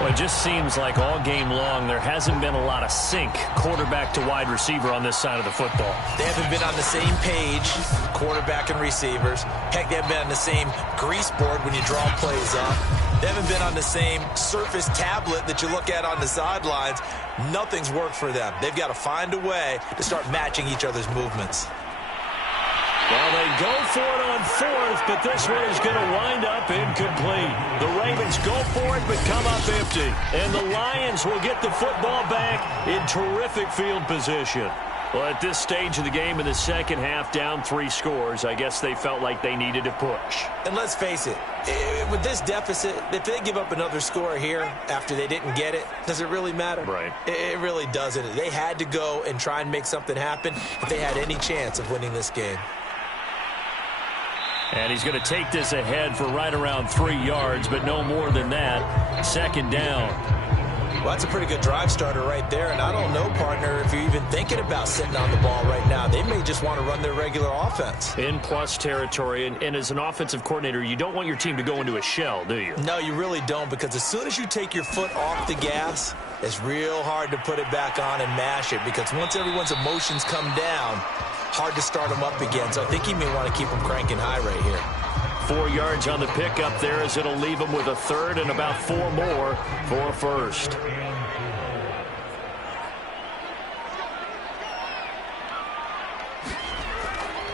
Well, it just seems like all game long there hasn't been a lot of sync quarterback to wide receiver on this side of the football. They haven't been on the same page, quarterback and receivers. Heck, they haven't been on the same grease board when you draw plays up. They haven't been on the same Surface tablet that you look at on the sidelines. Nothing's worked for them. They've got to find a way to start matching each other's movements. Well, they go for it on 4th, but this one is going to wind up incomplete. The Ravens go for it, but come up empty. And the Lions will get the football back in terrific field position. Well, at this stage of the game in the 2nd half, down 3 scores, I guess they felt like they needed to push. And let's face it, with this deficit, if they give up another score here after they didn't get it, does it really matter? Right. It really doesn't. They had to go and try and make something happen if they had any chance of winning this game. And he's going to take this ahead for right around 3 yards, but no more than that. 2nd down. Well, that's a pretty good drive starter right there. And I don't know, partner, if you're even thinking about sitting on the ball right now. They may just want to run their regular offense. In plus territory. And as an offensive coordinator, you don't want your team to go into a shell, do you? No, you really don't, because as soon as you take your foot off the gas, it's real hard to put it back on and mash it, because once everyone's emotions come down, hard to start them up again. So I think he may want to keep them cranking high right here. 4 yards on the pickup there, as it'll leave them with a 3rd and about 4 more for a 1st.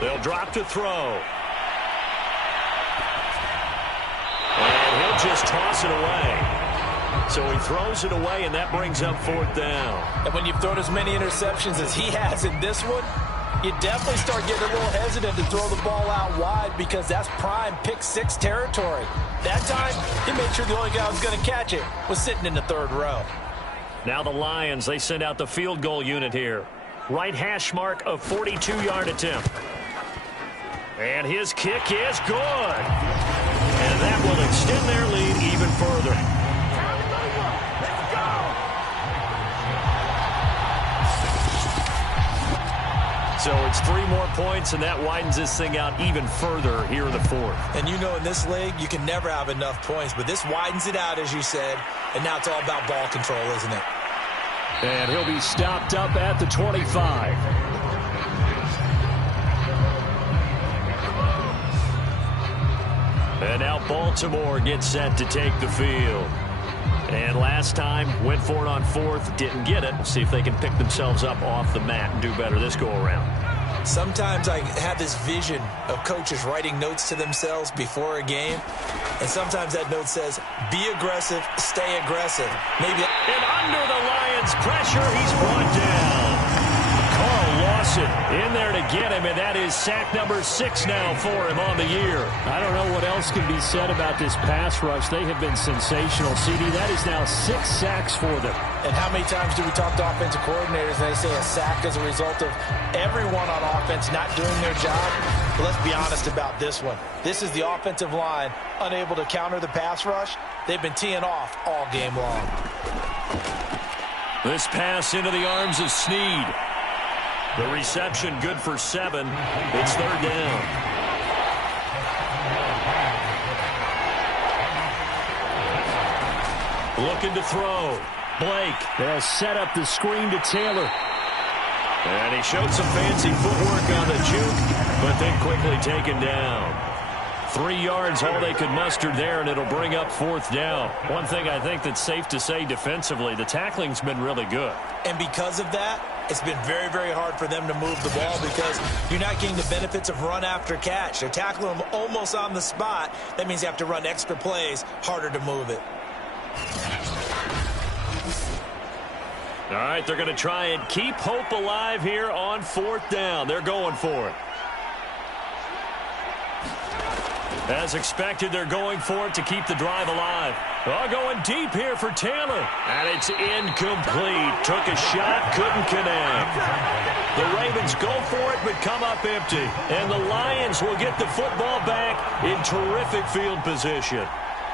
They'll drop to throw. And he'll just toss it away. So he throws it away, and that brings up 4th down. And when you've thrown as many interceptions as he has in this one, you definitely start getting a little hesitant to throw the ball out wide, because that's prime pick 6 territory. That time, he made sure the only guy who was going to catch it was sitting in the 3rd row. Now the Lions, they send out the field goal unit here. Right hash mark of 42-yard attempt. And his kick is good. And that will extend their lead even further. So it's 3 more points, and that widens this thing out even further here in the fourth. And you know in this league, you can never have enough points, but this widens it out, as you said, and now it's all about ball control, isn't it? And he'll be stopped up at the 25. And now Baltimore gets set to take the field. And last time, went for it on 4th, didn't get it. See if they can pick themselves up off the mat and do better this go-around. Sometimes I have this vision of coaches writing notes to themselves before a game, and sometimes that note says, be aggressive, stay aggressive. Maybe. And under the Lions' pressure, he's brought down. Carl Lawson in there to get him, and that is sack number 6 now for him on the year. I don't know what else can be said about this pass rush. They have been sensational, CD. That is now 6 sacks for them. And how many times do we talk to offensive coordinators and they say a sack as a result of everyone on offense not doing their job? But let's be honest about this one. This is the offensive line unable to counter the pass rush. They've been teeing off all game long. This pass into the arms of Snead. The reception good for 7. It's 3rd down. Looking to throw. Blake. They'll set up the screen to Taylor. And he showed some fancy footwork on the juke, but then quickly taken down. 3 yards, all they could muster there, and it'll bring up 4th down. One thing I think that's safe to say defensively, the tackling's been really good. And because of that, it's been very, very hard for them to move the ball because you're not getting the benefits of run after catch. They're tackling them almost on the spot. That means you have to run extra plays, harder to move it. All right, they're going to try and keep hope alive here on 4th down. They're going for it. As expected, they're going for it to keep the drive alive. Oh, going deep here for Taylor. And it's incomplete. Took a shot, couldn't connect. The Ravens go for it, but come up empty. And the Lions will get the football back in terrific field position.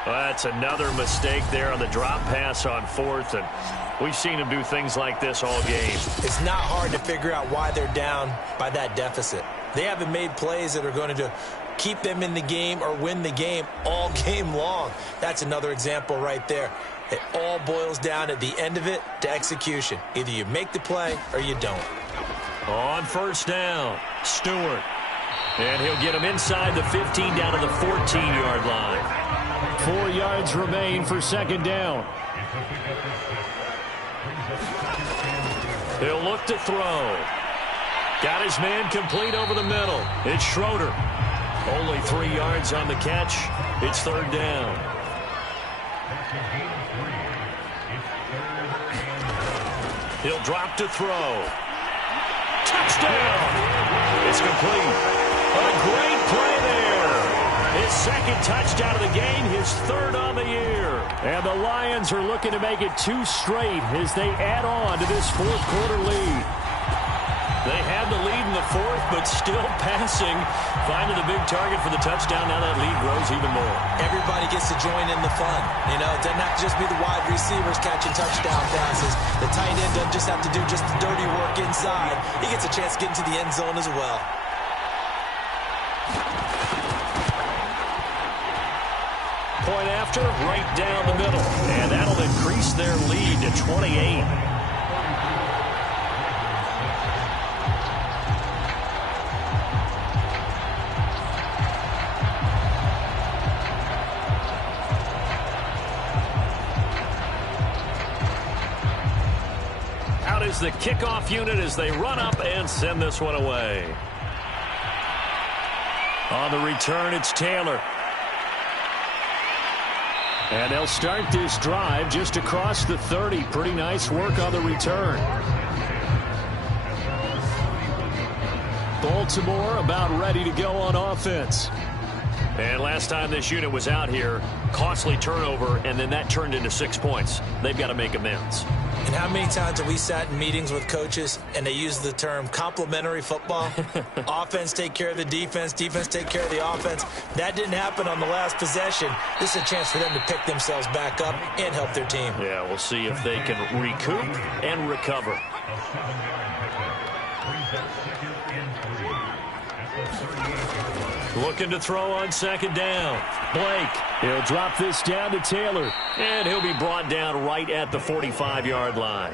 Well, that's another mistake there on the drop pass on 4th, and we've seen them do things like this all game. It's not hard to figure out why they're down by that deficit. They haven't made plays that are going to keep them in the game or win the game all game long. That's another example right there. It all boils down at the end of it to execution. Either you make the play or you don't. On 1st down, Stewart. And he'll get him inside the 15 down to the 14-yard line. 4 yards remain for 2nd down. He'll look to throw. Got his man complete over the middle. It's Schroeder. Only 3 yards on the catch. It's 3rd down. He'll drop to throw. Touchdown! It's complete. A great play there. His 2nd touchdown of the game, his 3rd on the year. And the Lions are looking to make it 2 straight as they add on to this 4th quarter lead. They had the lead in the 4th, but still passing. Finding the big target for the touchdown. Now that lead grows even more. Everybody gets to join in the fun. You know, it doesn't have to just be the wide receivers catching touchdown passes. The tight end doesn't just have to do just the dirty work inside. He gets a chance to get into the end zone as well. Point after, right down the middle. And that'll increase their lead to 28. The kickoff unit as they run up and send this one away. On the return, it's Taylor. And they'll start this drive just across the 30. Pretty nice work on the return. Baltimore about ready to go on offense. And last time this unit was out here, costly turnover, and then that turned into 6 points. They've got to make amends. And how many times have we sat in meetings with coaches and they use the term complementary football? Offense take care of the defense, defense take care of the offense. That didn't happen on the last possession. This is a chance for them to pick themselves back up and help their team. Yeah, we'll see if they can recoup and recover. Looking to throw on second down. Blake. He'll drop this down to Taylor. And he'll be brought down right at the 45-yard line.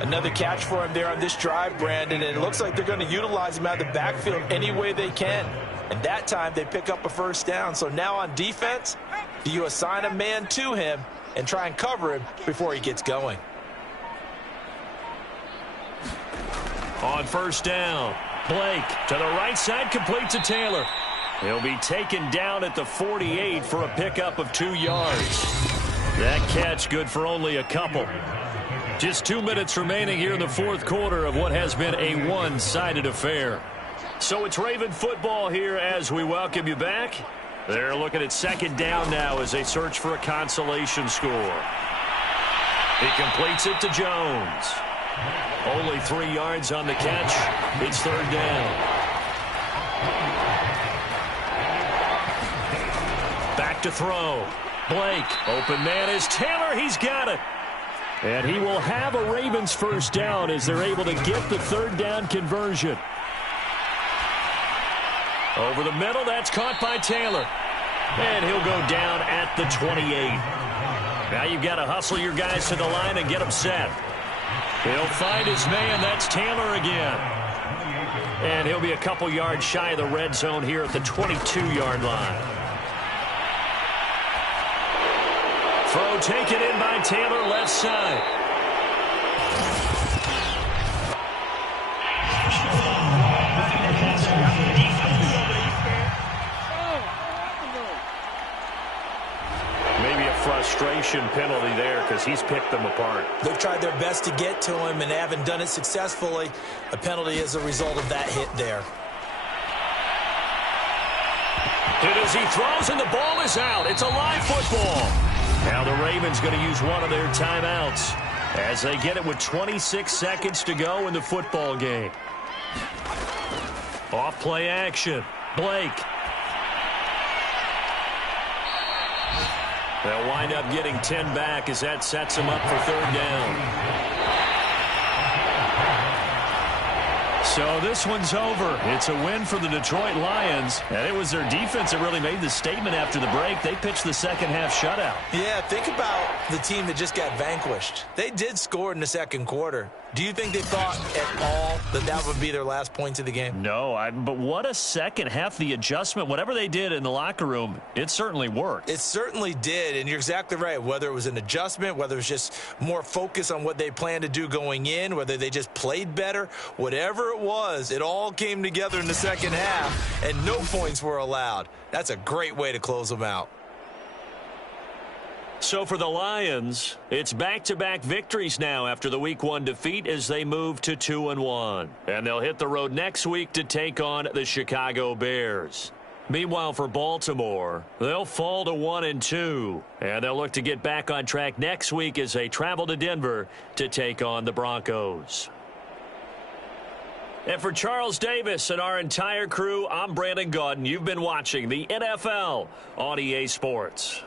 Another catch for him there on this drive, Brandon, and it looks like they're going to utilize him out of the backfield any way they can. And that time they pick up a first down. So now on defense, do you assign a man to him and try and cover him before he gets going? On first down, Blake to the right side, complete to Taylor. He'll be taken down at the 48 for a pickup of 2 yards. That catch good for only a couple. Just 2 minutes remaining here in the fourth quarter of what has been a one-sided affair. So it's Raven football here as we welcome you back. They're looking at second down now as they search for a consolation score. He completes it to Jones. Only 3 yards on the catch. It's third down. Back to throw. Blake. Open man is Taylor. He's got it. And he will have a Ravens first down as they're able to get the third down conversion. Over the middle. That's caught by Taylor. And he'll go down at the 28. Now you've got to hustle your guys to the line and get them set. He'll find his man. That's Taylor again. And he'll be a couple yards shy of the red zone here at the 22-yard line. Throw taken in by Taylor, left side. Maybe a frustration penalty there because he's picked them apart. They've tried their best to get to him and haven't done it successfully. A penalty is a result of that hit there. Hit as he throws, and the ball is out. It's a live football. Now the Ravens going to use one of their timeouts as they get it with 26 seconds to go in the football game. Off play action. Blake. They'll wind up getting 10 back as that sets them up for third down. So this one's over. It's a win for the Detroit Lions. And it was their defense that really made the statement after the break. They pitched the second half shutout. Yeah, think about the team that just got vanquished. They did score in the second quarter. Do you think they thought at all that that would be their last points of the game? No, but what a second half. The adjustment, whatever they did in the locker room, it certainly worked. It certainly did, and you're exactly right. Whether it was an adjustment, whether it was just more focus on what they planned to do going in, whether they just played better, whatever it was, it all came together in the second half, and no points were allowed. That's a great way to close them out. So for the Lions, it's back-to-back victories now after the Week 1 defeat as they move to 2-1. And they'll hit the road next week to take on the Chicago Bears. Meanwhile, for Baltimore, they'll fall to 1-2. And they'll look to get back on track next week as they travel to Denver to take on the Broncos. And for Charles Davis and our entire crew, I'm Brandon Gaudin. You've been watching the NFL on EA Sports.